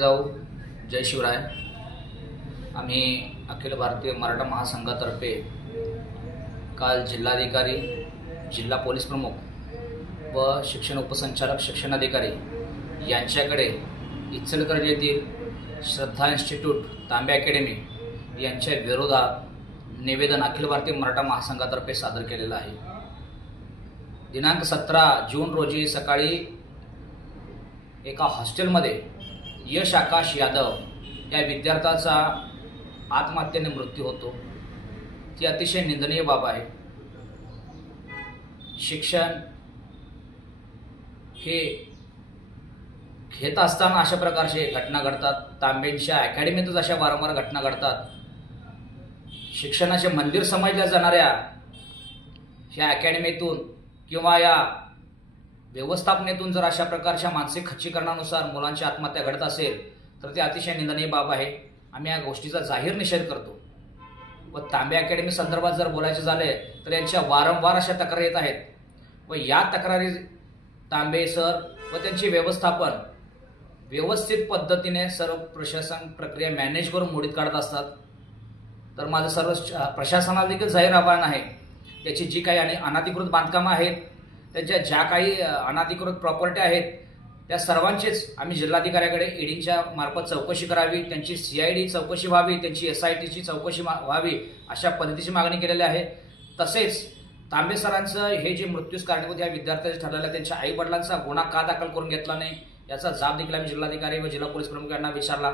जिजाऊ, जय शिवराय। आम्ही अखिल भारतीय मराठा महासंघातर्फे काल जिल्हाधिकारी, जिल्हा पोलीस प्रमुख व शिक्षण उपसंचालक शिक्षणाधिकारी यांच्याकडे इचलकरंजी येथील श्रद्धा इन्स्टिट्यूट तांबे अकॅडमी यांच्या विरोधात निवेदन अखिल भारतीय मराठा महासंघातर्फे सादर केलेलं आहे। दिनांक 17 जून रोजी सकाळी एका हॉस्टेलमध्ये यश आकाश यादव या विद्यार्थ्याचा आत्महत्येने मृत्यू होतो। ती अतिशय निंदनीय बाब आहे। शिक्षण हे घेत असताना अशा प्रकारचे घटना घडतात। तांबेंच्या अकॅडमीतच अशा वारंवार घटना घडतात। शिक्षणाचे मंदिर समजल्या जाणाऱ्या ह्या अकॅडमीतून किंवा या व्यवस्थापनेतून जर अशा प्रकारच्या मानसिक खच्चीकरणानुसार मुलांची आत्महत्या घडत असेल तर ते अतिशय निंदनीय बाब आहे। आम्ही या गोष्टीचा जाहीर निषेध करतो। व तांबे अकॅडमी संदर्भात जर बोलायचे झाले तर यांच्या वारंवार अशा तक्रारी येत आहेत व या तक्रारी तांबे सर व त्यांचे व्यवस्थापन व्यवस्थित पद्धतीने सर्व प्रशासन प्रक्रिया मॅनेज करून मोडीत काढत असतात। तर माझं सर्व प्रशासनाला देखील जाहीर आवाहन आहे, त्याची जी काही अनधिकृत बांधकामं आहेत, त्यांच्या ज्या काही अनधिकृत प्रॉपर्टी आहेत, त्या सर्वांचीच आम्ही जिल्हाधिकाऱ्याकडे ईडीच्या मार्फत चौकशी करावी, त्यांची CID चौकशी व्हावी, त्यांची SITची चौकशी व्हावी अशा पद्धतीची मागणी केलेली आहे। तसेच तांबे सरांचं हे जे मृत्यूस कारणीभूत या विद्यार्थ्याचे ठरलेलं आहे, त्यांच्या आई वडिलांचा गुन्हा का दाखल करून घेतला नाही याचा जाब देखील आम्ही जिल्हाधिकारी व जिल्हा पोलीस प्रमुख यांना विचारला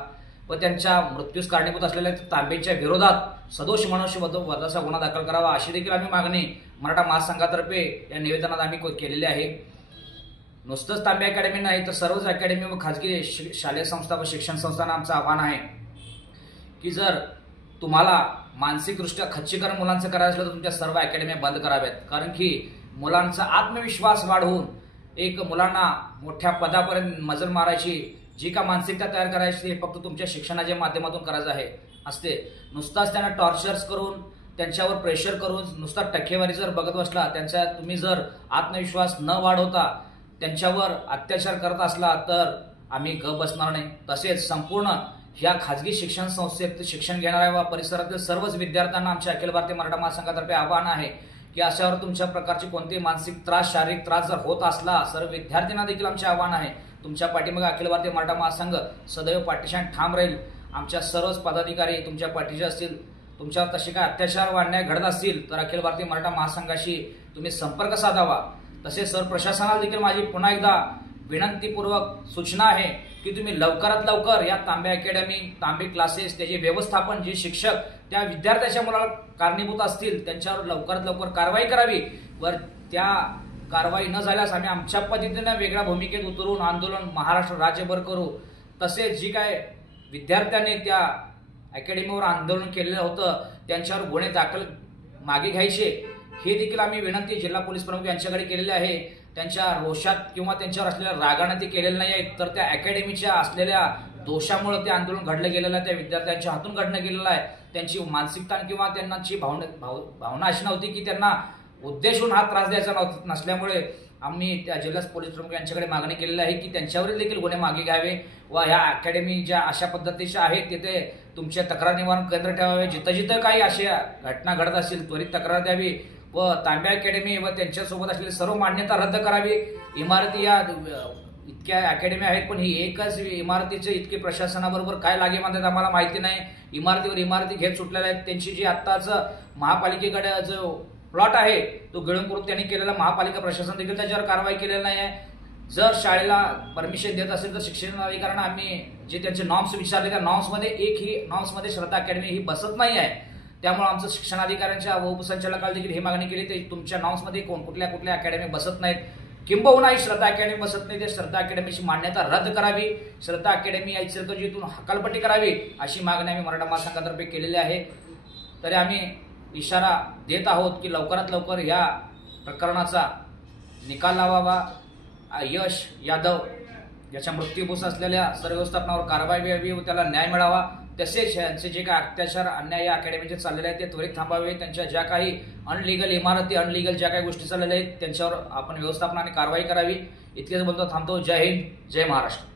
व त्यांच्या मृत्यूस कारणीभूत असलेल्या तांबेच्या विरोधात सदोष मनुष्यवधाचा गुन्हा दाखल करावा अशी देखील आम्ही मागणी मराठा महासंघातर्फे या निवेदनात आम्ही केलेली आहे। नुसतंच तांबे अकॅडमी नाही तर सर्वच अकॅडमी व खाजगी शालेय संस्था व शिक्षण संस्थांना आमचं आव्हान आहे की जर तुम्हाला मानसिकदृष्ट्या खच्चीकरण मुलांचं करायचं असलं तर तुमच्या सर्व अकॅडम्या बंद कराव्यात। कारण की मुलांचा आत्मविश्वास वाढवून एक मुलांना मोठ्या पदापर्यंत मजल मारायची जी का मानसिकता तयार करायची हे फक्त तुमच्या शिक्षणाच्या माध्यमातून करायचं असते। नुसताच त्यांना टॉर्चर्स करून त्यांच्यावर प्रेशर करून नुसता टक्केवारी जर बघत बसला, त्यांचा तुम्ही जर आत्मविश्वास न वाढवता त्यांच्यावर अत्याचार करत असला तर आम्ही गप बसणार नाही। तसेच संपूर्ण ह्या खाजगी शिक्षण संस्थेत शिक्षण घेणाऱ्या व परिसरातील सर्वच विद्यार्थ्यांना आमच्या अखिल भारतीय मराठा महासंघातर्फे आवाहन आहे की अशावर तुमच्या प्रकारचे कोणते मानसिक त्रास, शारीरिक त्रास जर होत असला सर्व विद्यार्थ्यांना देखील आमचे आव्हान आहे, तुमच्या पाठीमागे अखिल भारतीय मराठा महासंघ सदैव पाठीशी ठाम राहील। आमच्या सर्वच पदाधिकारी तुमच्या पाठीशी असतील। तुमच्यावर तसे काय अत्याचार व अन्याय घडत असतील तर अखिल भारतीय मराठा महासंघाशी तुम्ही संपर्क साधावा। तसेच सर प्रशासनाला देखील माझी पुन्हा एकदा विनंतीपूर्वक सूचना आहे की तुम्ही लवकरात लवकर या तांबे अकॅडमी, तांबे क्लासेस, त्याचे व्यवस्थापन, जे शिक्षक त्या विद्यार्थ्याच्या मुलाला कारणीभूत असतील त्यांच्यावर लवकरात लवकर कारवाई करावी व त्या कारवाई न झाल्यास आम्ही आमच्या पद्धतीने वेगळ्या भूमिकेत उतरून आंदोलन महाराष्ट्र राज्यभर करू। तसेच जी काय विद्यार्थ्यांनी त्या अकॅडमीवर आंदोलन केलेलं होतं त्यांच्यावर गुन्हे दाखल मागे घ्यायचे हे देखील आम्ही विनंती जिल्हा पोलीस प्रमुख यांच्याकडे केलेली आहे। त्यांच्या रोषात किंवा त्यांच्यावर असलेल्या रागाने ते केलेलं नाही आहे तर त्या अकॅडमीच्या असलेल्या दोषामुळे ते आंदोलन घडलं गेलेलं आहे, त्या विद्यार्थ्यांच्या हातून घडणं गेलेलं आहे। त्यांची मानसिकता किंवा त्यांची भावना अशी नव्हती की त्यांना उद्देशून हा त्रास द्यायचा नसल्यामुळे आम्ही त्या जिल्हा पोलीस प्रमुख यांच्याकडे मागणी केलेली आहे की त्यांच्यावरील देखील गुन्हे मागे घ्यावे व ह्या अकॅडमी ज्या अशा पद्धतीच्या आहेत तिथे तुमच्या तक्रार निवारण केंद्र ठेवावे। जिथं जिथं काही अशा घटना घडत असतील त्वरित तक्रार द्यावी व तांबे अकॅडमी व त्यांच्यासोबत असलेली सर्व मान्यता रद्द करावी। इमारती या इतक्या अकॅडमी आहेत पण ही एकच इमारतीचे इतके प्रशासनाबरोबर काय लागे म्हणतात आम्हाला माहिती नाही। इमारतीवर इमारती घेत सुटलेल्या आहेत। त्यांची जी आत्ताच महापालिकेकडे जो प्लॉट आहे तो गिळून त्यांनी केलेला महापालिका प्रशासन देखील त्याच्यावर कारवाई केलेली नाही आहे। जर शाळेला परमिशन देत असेल तर शिक्षण अधिकाऱ्यांना आम्ही जे त्यांचे नॉर्म्स विचारले त्या नॉर्म्समध्ये एकही नॉर्म्समध्ये श्रद्धा अकॅडमी ही बसत नाही आहे। त्यामुळे आमचं शिक्षण अधिकाऱ्यांच्या व उपसंचालकाला देखील ही मागणी केली ते तुमच्या नॉर्म्समध्ये कुठल्या कुठल्या अकॅडमी बसत नाहीत, किंबहुना ही श्रद्धा अकॅडमी बसत नाही, ते श्रद्धा अकॅडमीची मान्यता रद्द करावी, श्रद्धा अकॅडमी या इचलकरंजीतून हकालपट्टी करावी अशी मागणी आम्ही मराठा महासंघातर्फे केलेली आहे। तरी आम्ही इशारा देत आहोत की लवकरात लवकर या प्रकरणाचा निकाल लावावा। यश यादव याच्या मृत्यूभूस असलेल्या सर्व व्यवस्थापनावर कारवाई व्हावी व त्याला न्याय मिळावा। तसेच यांचे जे काही अत्याचार अन्याय या अकॅडमीचे चाललेले आहेत ते त्वरित थांबावे। त्यांच्या ज्या काही अनलिगल इमारती, अनलिगल ज्या काही गोष्टी चाललेल्या आहेत त्यांच्यावर आपण व्यवस्थापनाने कारवाई करावी। इतकेच बोलतो, थांबतो। जय हिंद, जय महाराष्ट्र।